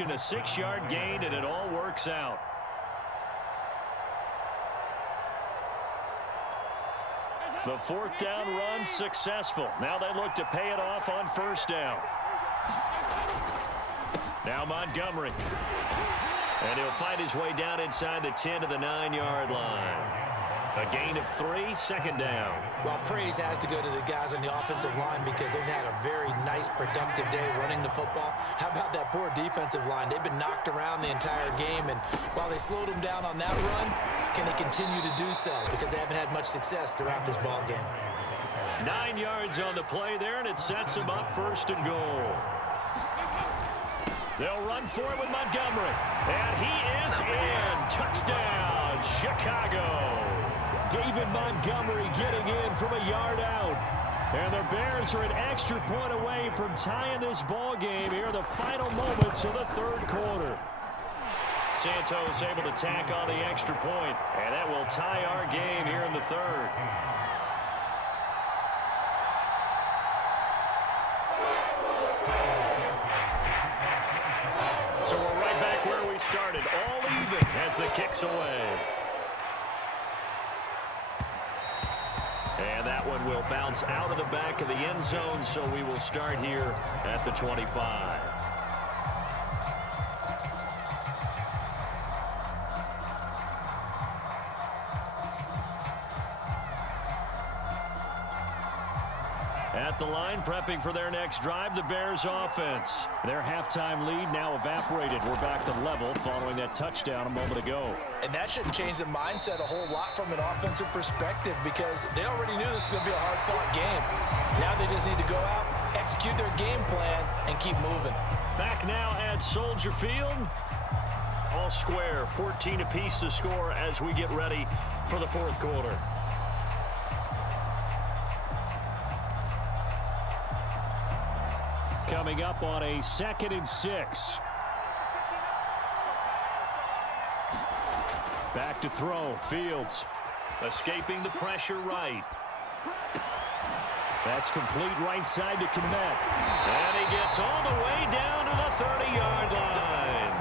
completion, a 6-yard gain, and it all works out. The fourth down run successful. Now they look to pay it off on first down. Now Montgomery. And he'll fight his way down inside the 10 to the 9-yard line. A gain of 3, second down. Well, praise has to go to the guys on the offensive line because they've had a very nice, productive day running the football. How about that poor defensive line? They've been knocked around the entire game, and while they slowed them down on that run, can they continue to do so? Because they haven't had much success throughout this ball game. 9 yards on the play there, and it sets them up first and goal. They'll run for it with Montgomery. And he is in. Touchdown, Chicago. David Montgomery getting in from a yard out. And the Bears are an extra point away from tying this ball game here in the final moments of the third quarter. Santos able to tack on the extra point, and that will tie our game here in the third. So we're right back where we started, all even as the kick's away. And that one will bounce out of the back of the end zone, so we will start here at the 25. At the line, prepping for their next drive, the Bears offense. Their halftime lead now evaporated. We're back to level following that touchdown a moment ago. And that shouldn't change the mindset a whole lot from an offensive perspective because they already knew this was going to be a hard-fought game. Now they just need to go out, execute their game plan, and keep moving. Back now at Soldier Field. All square, 14 apiece to score as we get ready for the fourth quarter. Coming up on a 2nd and 6. Back to throw. Fields escaping the pressure right. That's complete right side to Kmet. And he gets all the way down to the 30-yard line.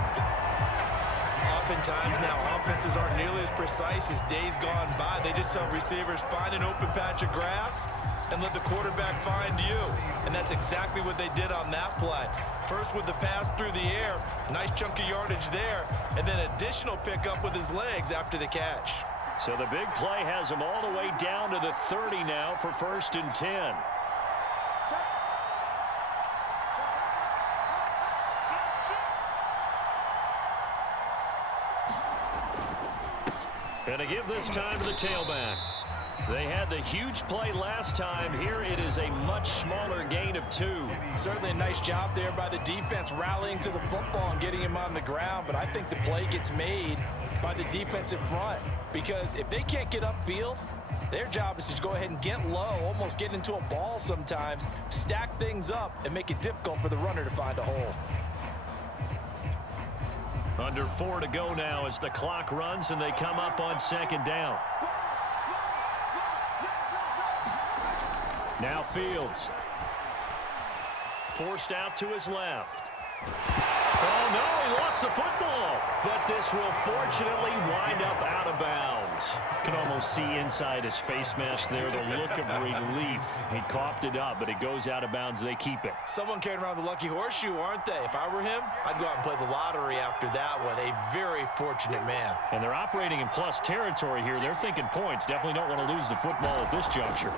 Oftentimes now offenses aren't nearly as precise as days gone by. They just tell receivers, find an open patch of grass and let the quarterback find you. And that's exactly what they did on that play. First with the pass through the air, nice chunk of yardage there, and then additional pickup with his legs after the catch. So the big play has him all the way down to the 30 now for 1st and 10. And to give this time to the tailback. They had the huge play last time. Here it is a much smaller gain of 2. Certainly a nice job there by the defense rallying to the football and getting him on the ground, but I think the play gets made by the defensive front because if they can't get upfield, their job is to go ahead and get low, almost get into a ball sometimes, stack things up, and make it difficult for the runner to find a hole. Under 4 to go now as the clock runs and they come up on 2nd down. Now Fields. Forced out to his left. Oh, no, he lost the football. But this will fortunately wind up out of bounds. Can almost see inside his face mask there the look of relief. He coughed it up, but it goes out of bounds. They keep it. Someone carrying around the lucky horseshoe, aren't they? If I were him, I'd go out and play the lottery after that one. A very fortunate man. And they're operating in plus territory here. They're thinking points. Definitely don't want to lose the football at this juncture.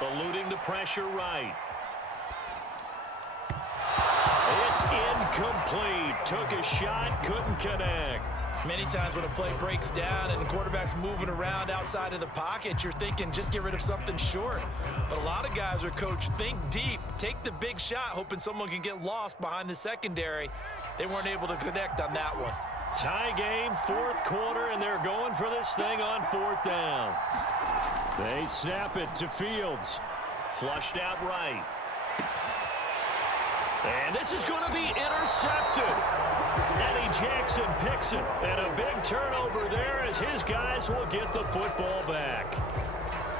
Eluding the pressure right. It's incomplete. Took a shot, couldn't connect. Many times when a play breaks down and the quarterback's moving around outside of the pocket, you're thinking just get rid of something short. But a lot of guys are coached, think deep, take the big shot, hoping someone can get lost behind the secondary. They weren't able to connect on that one. Tie game, 4th quarter, and they're going for this thing on 4th down. They snap it to Fields. Flushed out right. And this is going to be intercepted. Eddie Jackson picks it. And a big turnover there as his guys will get the football back.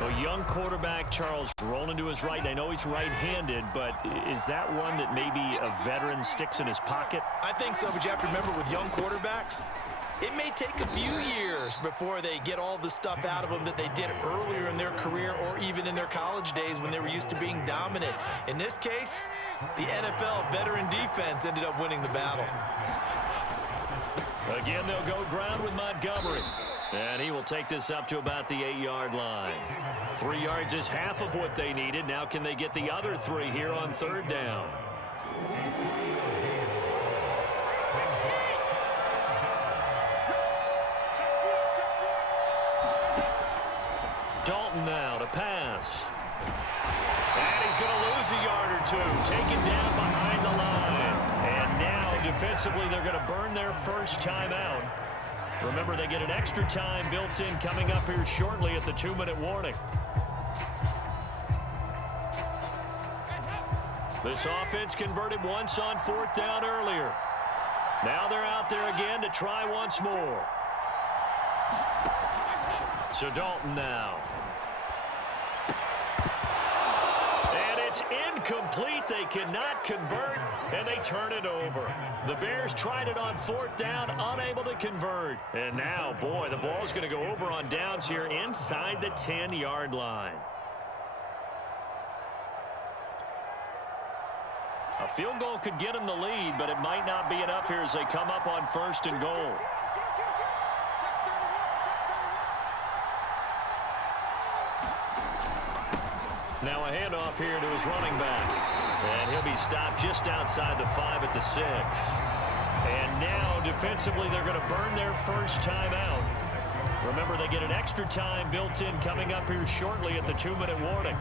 A young quarterback, Charles, rolling to his right. And I know he's right-handed, but is that one that maybe a veteran sticks in his pocket? I think so, but you have to remember with young quarterbacks, it may take a few years before they get all the stuff out of them that they did earlier in their career or even in their college days when they were used to being dominant. In this case, the NFL veteran defense ended up winning the battle. Again, they'll go ground with Montgomery. And he will take this up to about the 8-yard line. 3 yards is half of what they needed. Now can they get the other 3 here on 3rd down? Dalton now to pass. And he's going to lose a yard or 2. Taken down behind the line. And now defensively they're going to burn their first timeout. Remember, they get an extra time built in coming up here shortly at the 2-minute warning. This offense converted once on 4th down earlier. Now they're out there again to try once more. So Dalton now. And it's incomplete. They cannot convert, and they turn it over. The Bears tried it on 4th down, unable to convert. And now, boy, the ball's going to go over on downs here inside the 10-yard line. A field goal could get them the lead, but it might not be enough here as they come up on 1st and goal. Now a handoff here to his running back. And he'll be stopped just outside the 5 at the 6. And now defensively they're going to burn their first timeout. Remember, they get an extra time built in coming up here shortly at the 2-minute warning.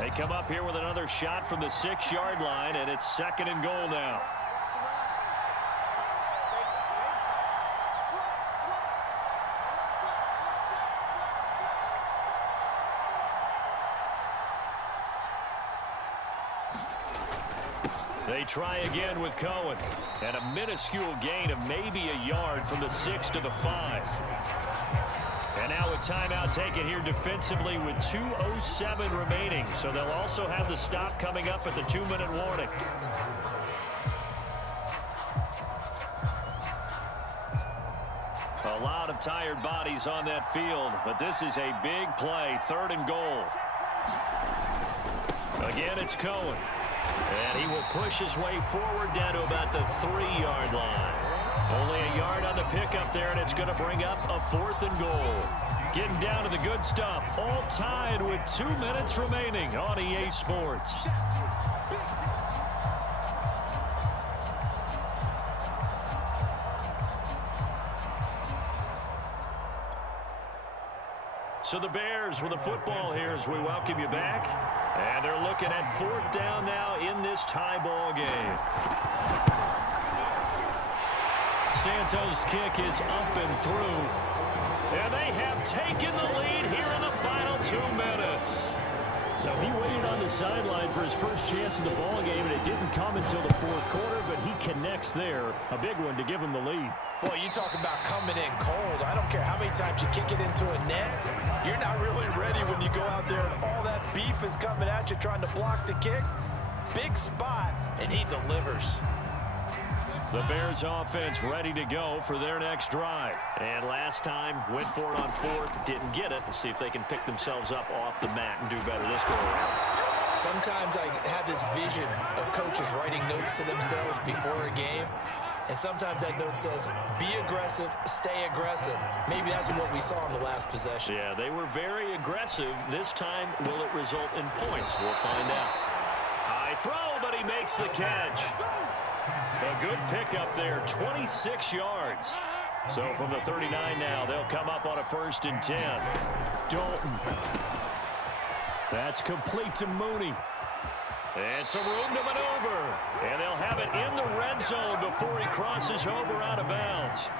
They come up here with another shot from the 6-yard line, and it's 2nd and goal now. They try again with Cohen. And a minuscule gain of maybe a yard from the 6 to the 5. And now a timeout taken here defensively with 2:07 remaining. So they'll also have the stop coming up at the 2-minute warning. A lot of tired bodies on that field, but this is a big play. 3rd and goal. Again, it's Cohen. And he will push his way forward down to about the 3-yard line. Only a yard on the pickup there, and it's going to bring up a 4th and goal. Getting down to the good stuff. All tied with 2 minutes remaining on EA Sports. So the Bears with the football here as we welcome you back. And they're looking at 4th down now in this tie ball game. Santos' kick is up and through. And they have taken the lead here in the final 2 minutes. So he waited on the sideline for his first chance in the ball game, and it didn't come until the 4th quarter, but he connects there. A big one to give him the lead. Boy, you talk about coming in cold. I don't care how many times you kick it into a net. You're not really ready when you go out there and all that beef is coming at you trying to block the kick. Big spot, and he delivers. The Bears offense ready to go for their next drive. And last time, went for it on 4th, didn't get it. We'll see if they can pick themselves up off the mat and do better this go around. Sometimes I have this vision of coaches writing notes to themselves before a game. And sometimes that note says, be aggressive, stay aggressive. Maybe that's what we saw in the last possession. Yeah, they were very aggressive. This time, will it result in points? We'll find out. High throw, but he makes the catch. A good pickup there, 26 yards. So from the 39 now, they'll come up on a 1st and 10. Dalton. That's complete to Mooney. And some room to maneuver. And they'll have it in the red zone before he crosses over out of bounds.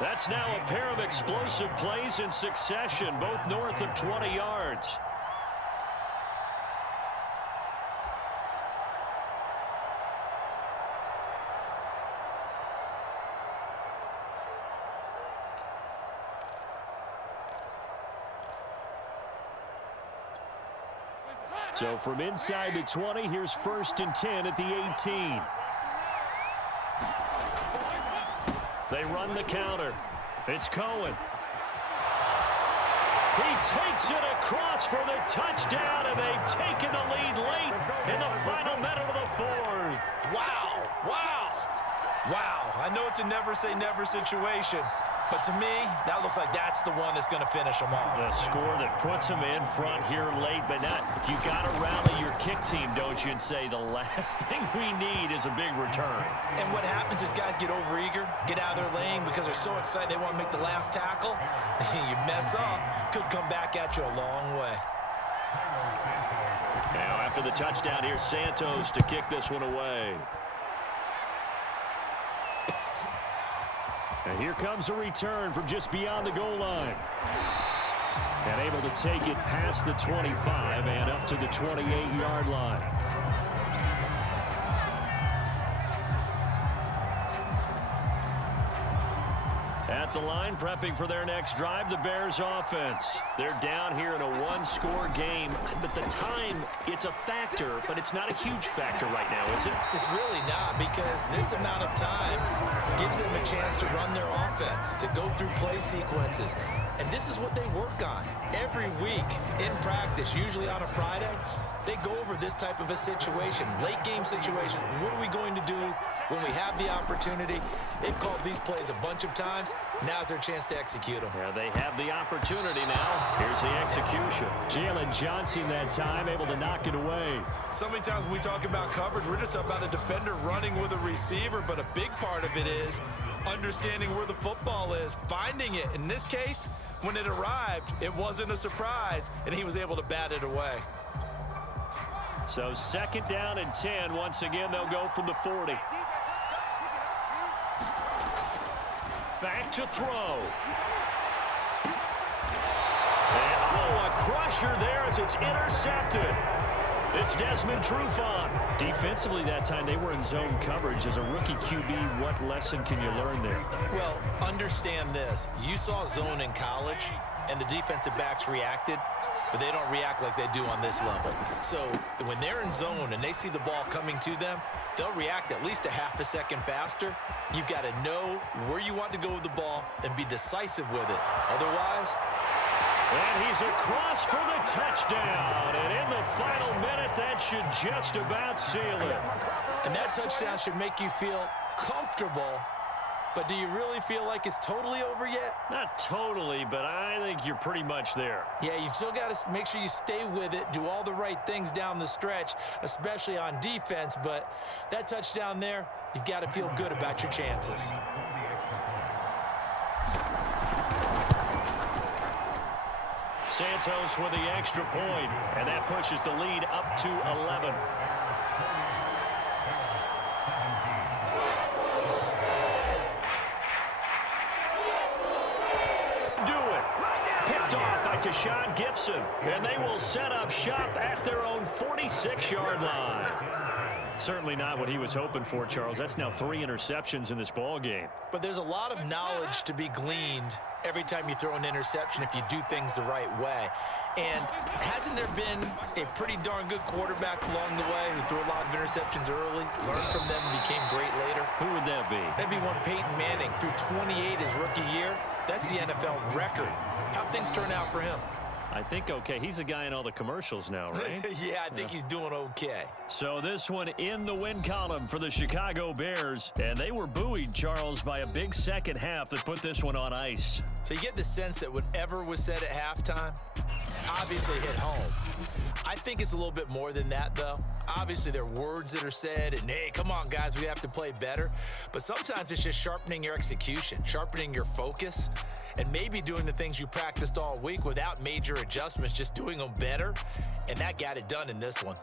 That's now a pair of explosive plays in succession, both north of 20 yards. So from inside the 20, here's 1st and 10 at the 18. They run the counter. It's Cohen. He takes it across for the touchdown, and they've taken the lead late in the final minute of the 4th. Wow, wow, wow. I know it's a never say never situation, but to me, that looks like that's the one that's going to finish them off. The score that puts them in front here late, but not. You got to rally your kick team, don't you, and say the last thing we need is a big return. And what happens is guys get overeager, get out of their lane because they're so excited they want to make the last tackle. You mess up, could come back at you a long way. Now after the touchdown, here's Santos to kick this one away. And here comes a return from just beyond the goal line. And able to take it past the 25 and up to the 28-yard line. At the line, prepping for their next drive, the Bears offense. They're down here in a one-score game, but the time, it's a factor, but it's not a huge factor right now, is it? It's really not, because this amount of time gives them a chance to run their offense, to go through play sequences. And this is what they work on every week in practice, usually on a Friday. They go over this type of a situation, late game situation. What are we going to do when we have the opportunity? They've called these plays a bunch of times. Now's their chance to execute them. Yeah, they have the opportunity now. Here's the execution. Jalen Johnson that time able to knock it away. So many times when we talk about coverage, we're just about a defender running with a receiver, but a big part of it is understanding where the football is, finding it. In this case, when it arrived, it wasn't a surprise, and he was able to bat it away. So 2nd down and 10. Once again, they'll go from the 40. Back to throw. And, a crusher there as it's intercepted. It's Desmond Trufant. Defensively that time, they were in zone coverage. As a rookie QB, what lesson can you learn there? Well, understand this. You saw zone in college, and the defensive backs reacted, but they don't react like they do on this level. So when they're in zone and they see the ball coming to them, they'll react at least a half a second faster. You've got to know where you want to go with the ball and be decisive with it. Otherwise... And he's across for the touchdown. And in the final minute, that should just about seal it. And that touchdown should make you feel comfortable. But do you really feel like it's totally over yet? Not totally, but I think you're pretty much there. Yeah, you've still got to make sure you stay with it, do all the right things down the stretch, especially on defense. But that touchdown there, you've got to feel good about your chances. Santos with the extra point, and that pushes the lead up to 11. Deshaun Gibson, and they will set up shop at their own 46-yard line. Certainly not what he was hoping for, Charles. That's now 3 interceptions in this ball game. But there's a lot of knowledge to be gleaned every time you throw an interception if you do things the right way. And hasn't there been a pretty darn good quarterback along the way who threw a lot of interceptions early, learned from them, and became great later? Who would that be? That'd be one Peyton Manning, threw 28 his rookie year. That's the NFL record. How'd things turn out for him? I think okay. He's a guy in all the commercials now, right? Yeah, I think he's doing okay. So this one in the win column for the Chicago Bears. And they were buoyed, Charles, by a big second half that put this one on ice. So you get the sense that whatever was said at halftime obviously hit home. I think it's a little bit more than that, though. Obviously, there are words that are said, and hey, come on, guys, we have to play better. But sometimes it's just sharpening your execution, sharpening your focus, and maybe doing the things you practiced all week without major adjustments, just doing them better. And that got it done in this one.